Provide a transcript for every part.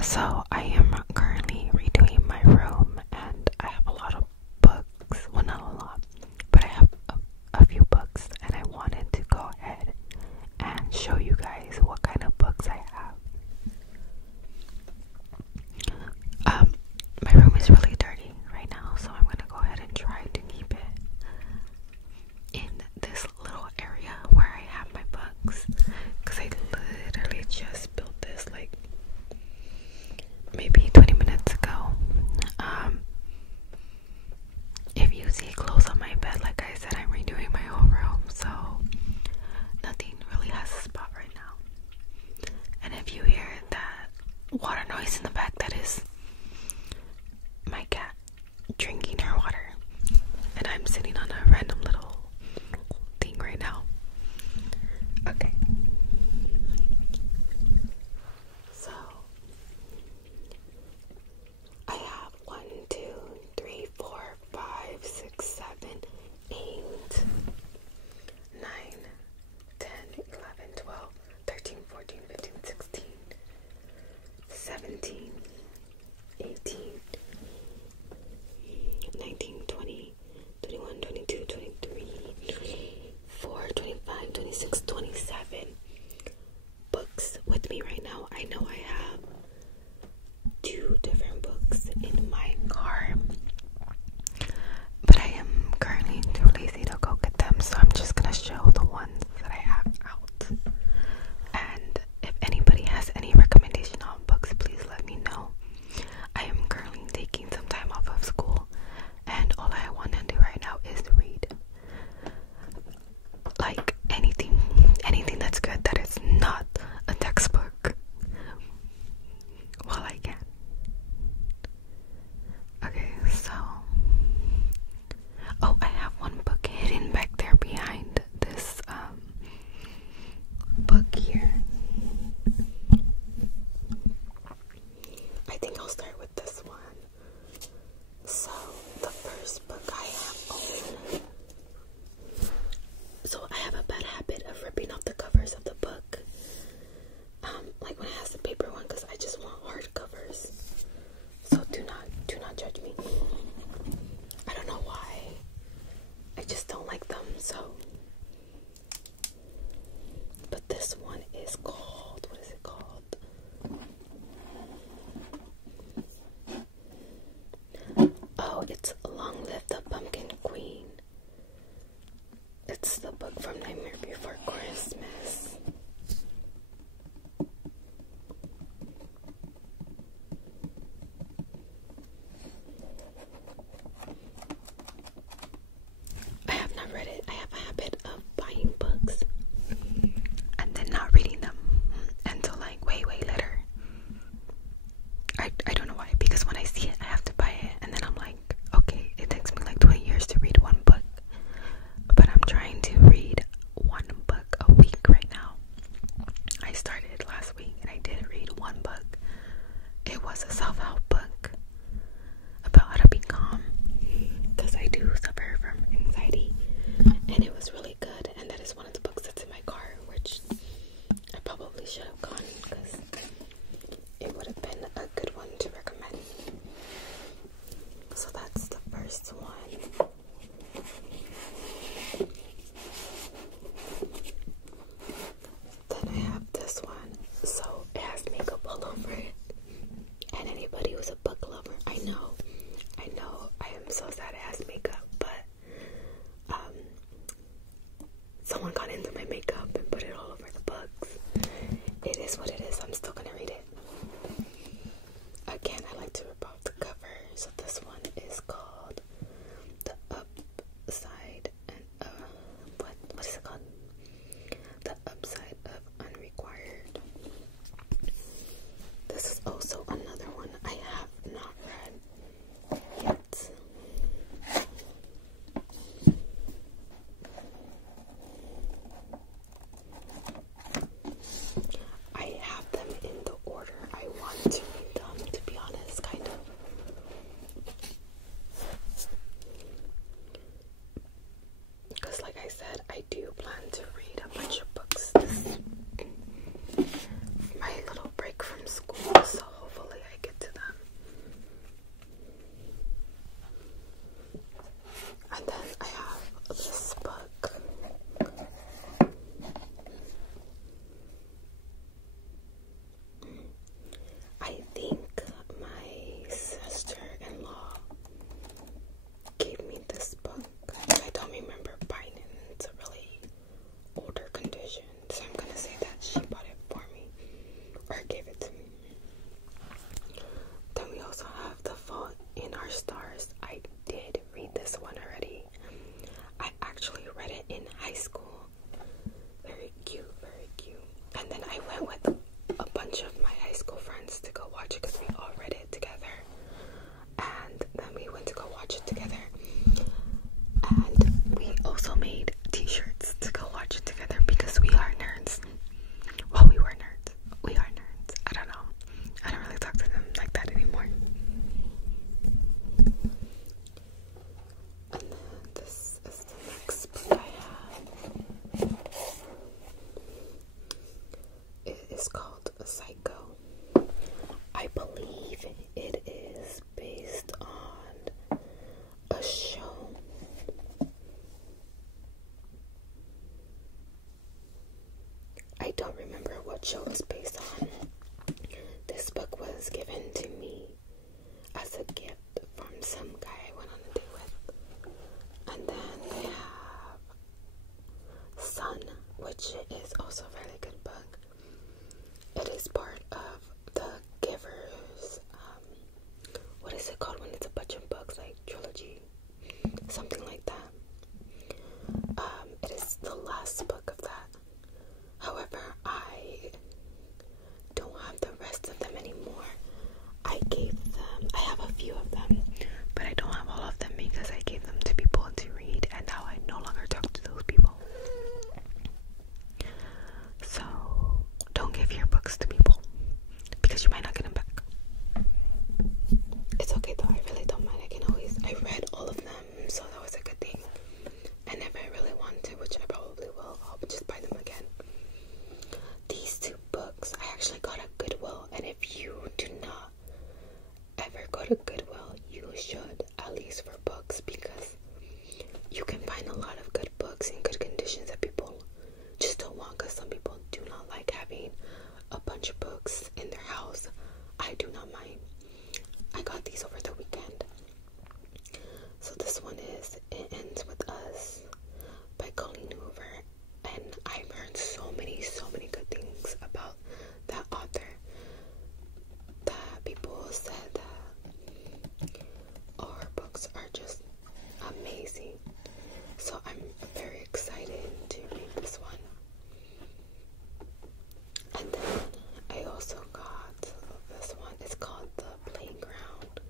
So I am currently redoing my room, and I have a lot of books. Well, not a lot, but I have a few books, and I wanted to go ahead and show you guys what kind of books I have. My room is really dirty right now, so I'm gonna go ahead and try to keep it in this little area where I have my books, because I literally just built this like maybe 20 minutes ago. If you see clothes on my bed, like I said, I'm redoing my whole room, so nothing really has a spot right now. And if you hear that water noise in the back, that is my cat drinking her water, and I'm sitting on a random little thing right now. Okay, so I have 1, 2, 3, 4, 5, 6, 7, 8, 9, 10, 11, 12, 13, 14, 15, 16, 17, 18, 19, 20, 21, 22, 23, 24, 25, 26, 27 books with me right now. I know I have 2 different books in my car, but I am currently too lazy to go get them, so I'm just gonna show the ones that I have out. And if anybody has any recommendation on books, please let me know. I am currently taking some time off of school, and all I want to do right now is read. Like anything that's good that is not a textbook while I can. Okay, so oh, I have one book hidden back there behind this book here. I think I'll start with this one. So the first book I have owned. So I have a bad habit of ripping off the covers of the book. Like when it has the paper one, because I just want hard covers. So do not judge me. I don't know why. I just don't like them, so. But this one is called, what is it called? Oh, it's Long Live the Pumpkin Queen. It's the book from Nightmare Before Christmas. I have not read it. I have a habit of buying books and then not reading them until like way later. I don't know why, because when I see it, I have to buy it, and then I'm like, okay, it takes me like 20 years to read one book, but I'm trying to read one book a week right now. I started last week, and I did read one book. It was a self-help book about how to be calm, because I do suffer from anxiety, and it was really good. And that is one of the books that's in my car, which I probably should have gone, because it would have been a good one to recommend. So that's the first one. Then I have this one. So it has makeup all over it. And anybody who's a book lover, I know I am so sad it has makeup, but someone got in gave it to me. Then we also have The Fault in Our Stars. I did read this one already. I actually read it in high school. Very cute, very cute. And then I went with a bunch of my high school friends to go watch it because we all read it together. And then we went to go watch it together. And we also made t-shirts to go watch it together because we are nerds. Well, we were nerds. We are nerds. I don't know. I don't really talk to them like that anymore. And then this is the next book I have. It is called Psycho. I believe it is based on a show. I don't remember what show it's based on. This book was given to me as a gift from some guy I went on a date with. And then I have Sun, which is also a very good book. It is part of the Givers, what is it called when it's a bunch of books, like trilogy, something like that. It is the last book of that. However, I don't have the rest of them anymore. I have a few of them, but I don't have all of them because I gave them to people to read, and now I no longer talk to those people. So, don't give your books to people because you might not get them back. It's okay though, I really don't mind. I read all of them, so that was a good thing. And if I really want to, which I probably will, I'll just buy them again. These two books I actually got at Goodwill, and if you do not ever go to Goodwill, you should, at least for books, because you can find a lot of good books in good conditions that people just don't want, because some people do not like having a bunch of books in their house. I do not mind. I got these over the weekend. So this one is It Ends With Us by Colleen Hoover, and I've heard so many good things about that author, that people said that all her books are just amazing. So I'm very excited to read this one. And then I also got this one. It's called The Playground.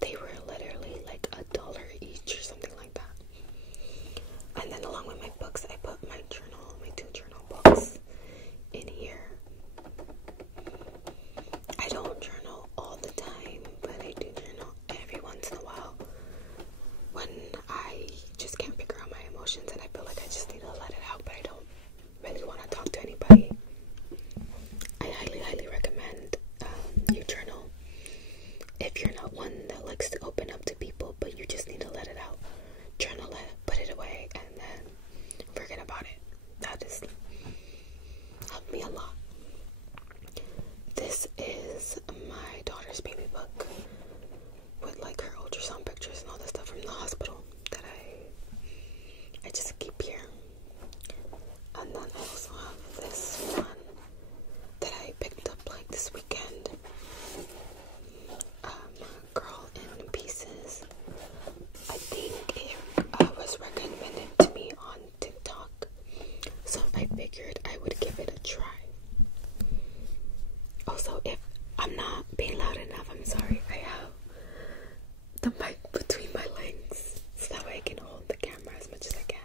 They were literally like $1 each or something like that. And then along with my books, I put my journal, my 2 journal books in here. I don't journal all the time, but I do journal every once in a while when I just can't figure out my emotions and I feel like I just need to let it out, but I don't really want to talk to anybody. I highly recommend you journal. If you're not one that likes to open up to people, but you just need to let it out, journal it, put it away, and then forget about it. That has helped me a lot. This is my daughter's baby book with like her ultrasound pictures and all this stuff from the hospital that I just keep here. And then I also have this one that I picked up like this weekend. Girl in Pieces. I think it was recommended to me on TikTok, so I figured I would give it a try. Also, if I'm not being loud enough, I'm sorry. I have the mic between my legs so that way I can hold the camera as much as I can.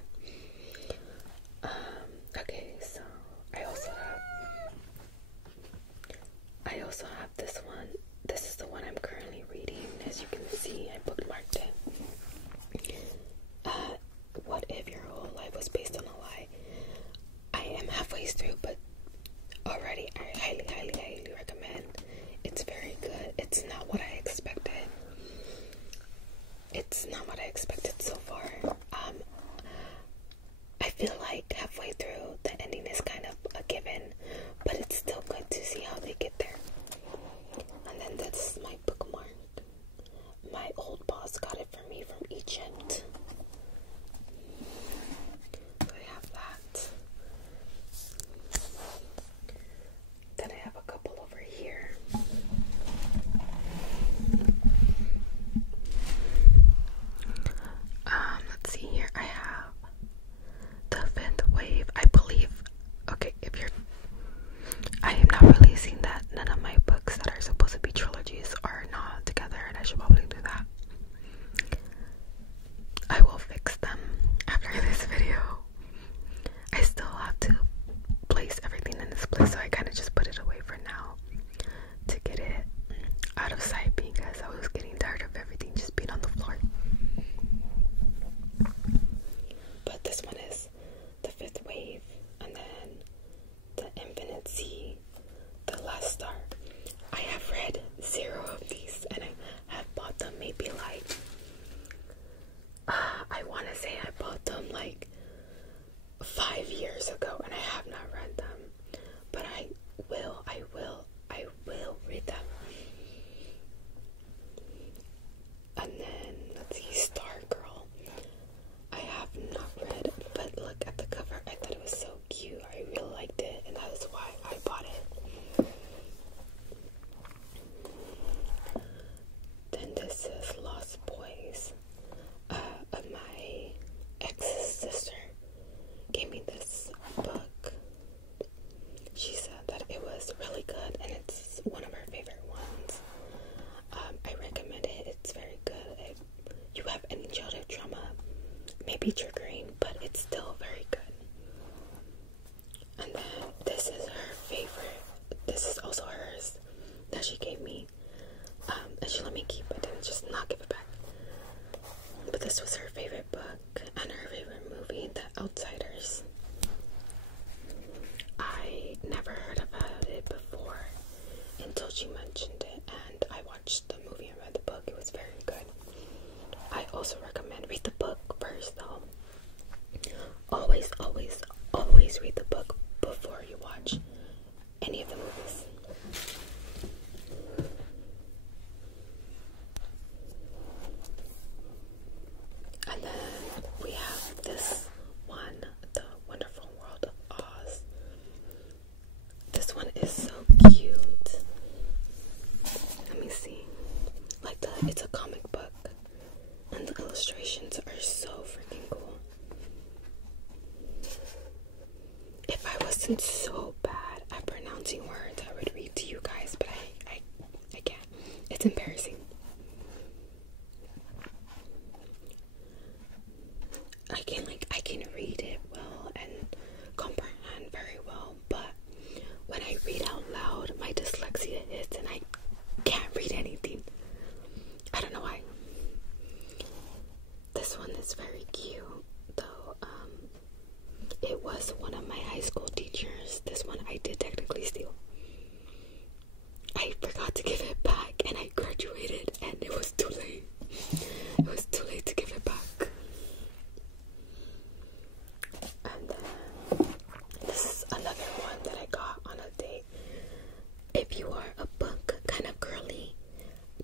display, so I kind of just put it away for now to get it out of sight because I was getting tired of everything just being on the floor. But this one is The Fifth Wave, and then The Infinite Sea, The Last Star. I have read 0 of these, and I have bought them maybe like I want to say I bought them like 5 years ago, and I have not read them, but I will read them. And then let's see, Stargirl. I have not read, but look at the cover. I thought it was so cute. I really liked it, and that is why I bought it. Then this is Lost Boys. My ex's sister gave me this book. She said that it was really good, and it's one of her favorite ones. I recommend it. It's very good. If you have any childhood trauma, maybe triggering, but it's still very good. And then this is her favorite. This is also hers that she gave me, and she let me keep it and just not give it back. But this was her favorite book and her favorite movie, The Outsiders. I never heard about it before until she mentioned it, and I watched the movie and read the book. It was very good. I also recommend read the book first though. Always, always, always read the book before you watch any of the movies. And then we have this one, The Wonderful World of Oz. This one is so cute. Let me see. It's a comic book, and the illustrations are so freaking cool. If I wasn't so bad at pronouncing words, I would read to you guys, but I can't. It's embarrassing. I can read it well and comprehend very well, but when I read out loud, my dyslexia hits and I can't read anything. I don't know why. This one is very cute, though. It was one of my high school teachers. This one I did technically steal. I forgot to give it back, and I graduated, and it was too late. It was too late to give it back. And then this is another one that I got on a date. If you are a book kind of girly,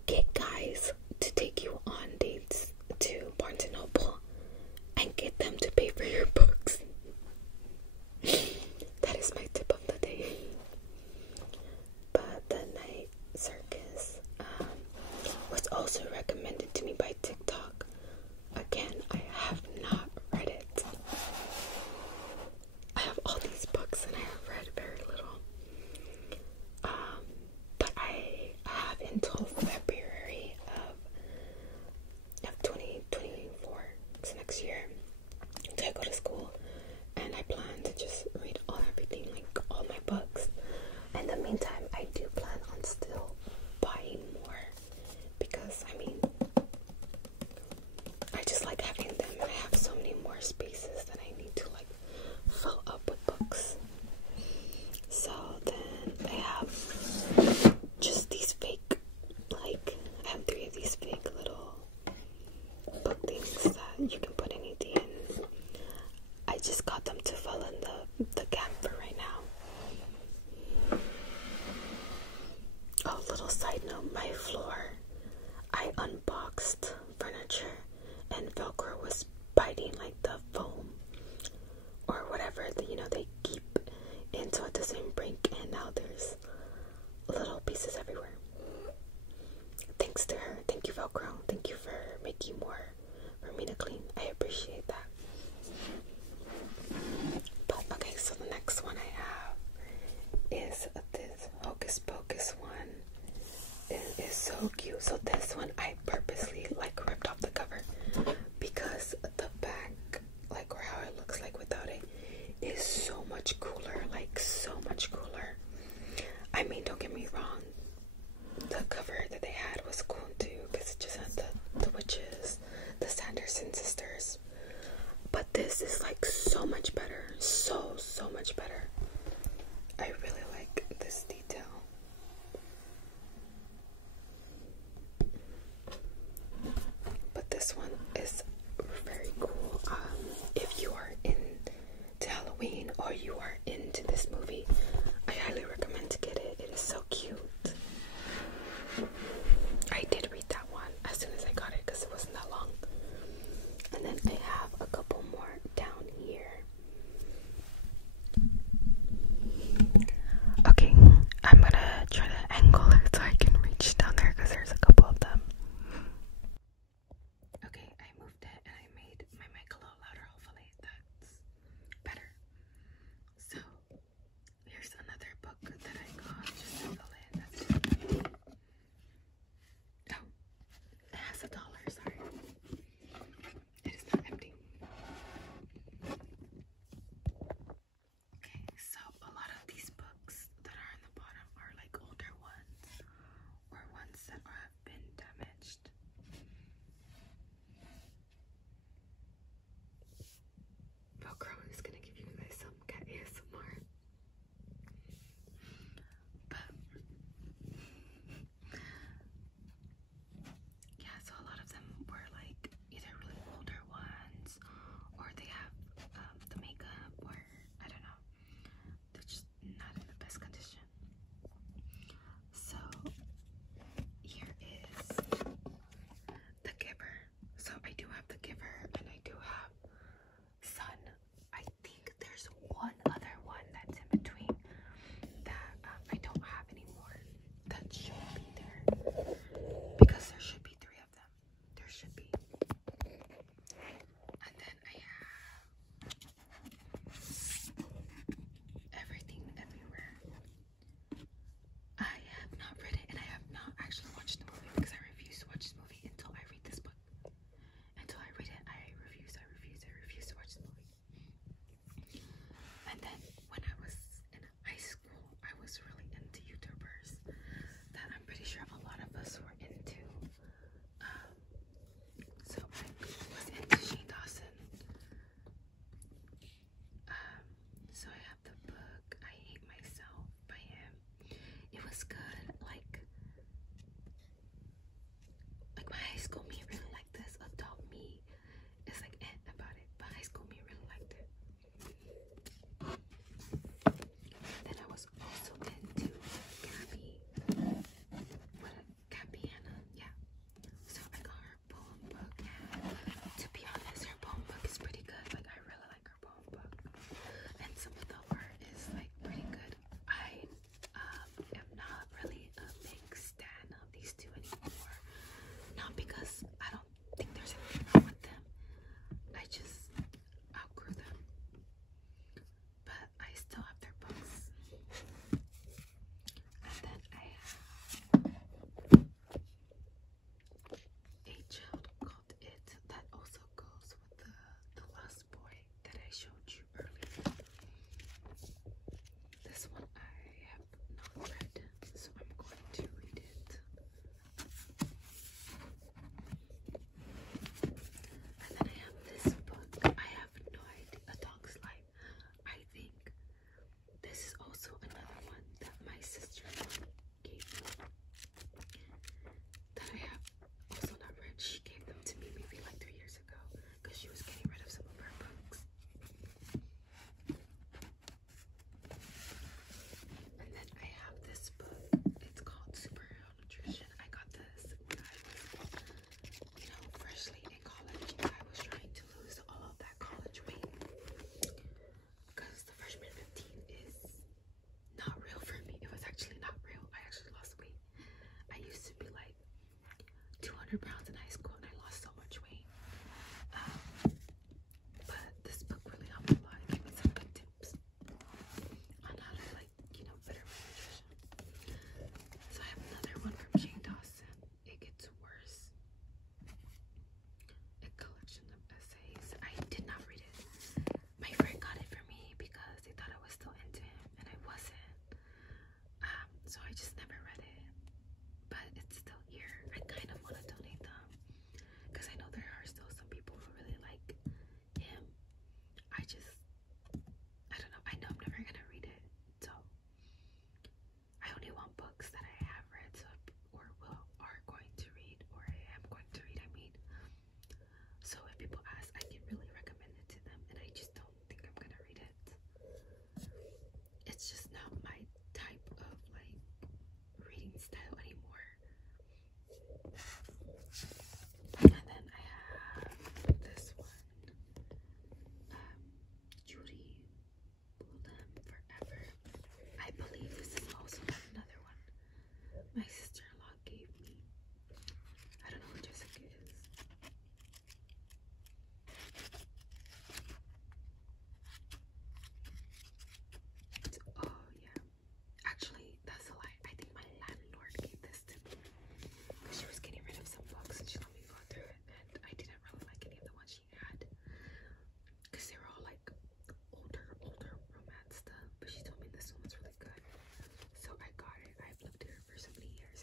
get guys to take you on dates to Barnes & Noble and get them to pay for your books. That is my tip of the day. But The Night Circus was also recommended to me by TikTok. Again, I have not read it. I have all these books and I have read very little. But I have until February of 2024, so next year, until I go to school, and I plan to just read everything, like all my books. In the meantime, I do plan on still buying more, because I just like having them, and I have so many more spaces that I need to fill up with books. So then I have just these fake, I have 3 of these fake little book things that you can put anything in. I just got them to fill in the gap for right now. Oh, little side note, my floor, I unboxed furniture and Velcro was biting the foam or whatever they keep in so it doesn't break, and now there's little pieces everywhere. Thanks to her. Thank you, Velcro. Thank you for making more for me to clean. I appreciate that. But okay, so the next one I have is this Hocus Pocus one. It is so cute. So this one I purposely ripped off the cover because the back, or how it looks without it, is so much cooler. So much cooler. I mean, don't get me wrong, the cover that they had was cool too, because it just had the witches, the Sanderson sisters. But this is like so much better, so much better. I really like this detail. But this one is very cool. If you are into Halloween or you are into this movie, I highly recommend to get it. It is so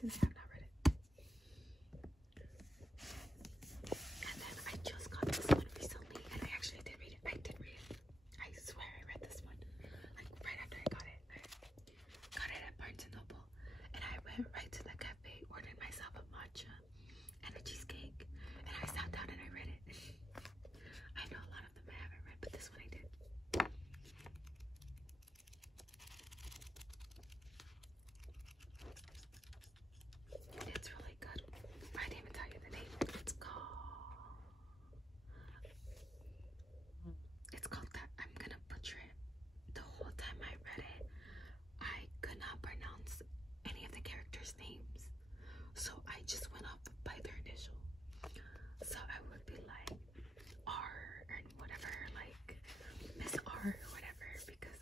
since I have not read it. And then I just got this one recently, and I actually did read it. I did read it. I swear I read this one. Like right after I got it. I got it at Barnes and Noble. And I went right to the cafe, ordered myself a matcha and a cheesecake. And I sat down and I read it. I know a lot of them I haven't read, but this one I did. It's really good. I didn't even tell you the name. It's called that. I'm gonna butcher it. The whole time I read it, I could not pronounce any of the characters' names. So I just went off by their initial. So I would be like R or whatever, like Miss R or whatever, because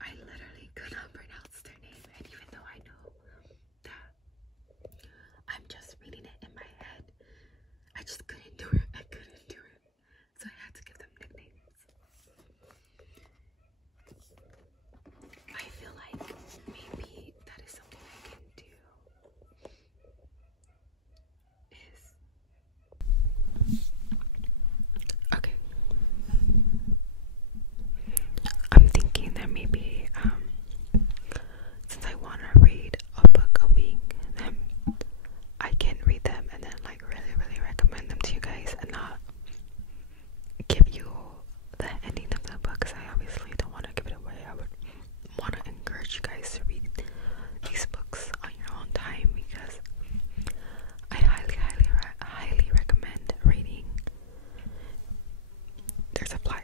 I literally could not pronounce their name. And even though I know that I'm just reading it in my head, I just couldn't do it. I couldn't do it. So I had to give them nicknames. I feel like maybe that is something I can do. Okay. I'm thinking that maybe since I want to read a book a week, then I can read them and then like really recommend them to you guys and not give you the ending of the book, because I obviously don't want to give it away. I would want to encourage you guys to read these books on your own time, because I highly recommend reading There's a Fly.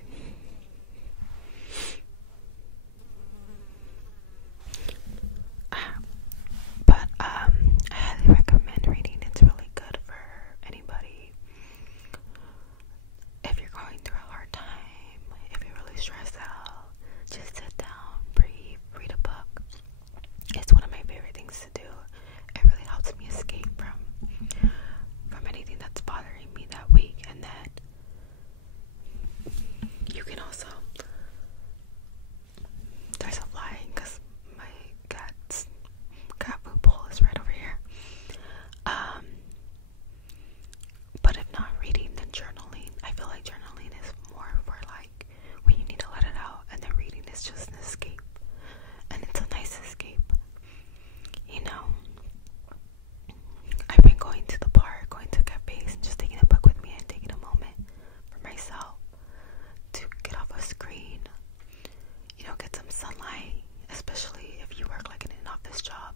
But I highly recommend reading. It's really good for anybody. If you're going through a hard time, if you're really stressed out, just sit down, breathe, read a book. It's one of my favorite things to do. It really helps me escape from anything that's bothering me that week. And then you can also, there's a fly because my cat food bowl is right over here. But if not reading, then journaling. I feel like journaling is more for like when you need to let it out, and then reading is just an escape, and it's a nice escape. You know, I've been going to the park, going to cafes, and just taking a book with me and taking a moment for myself to get off a screen, you know, get some sunlight, especially if you work like in an office job.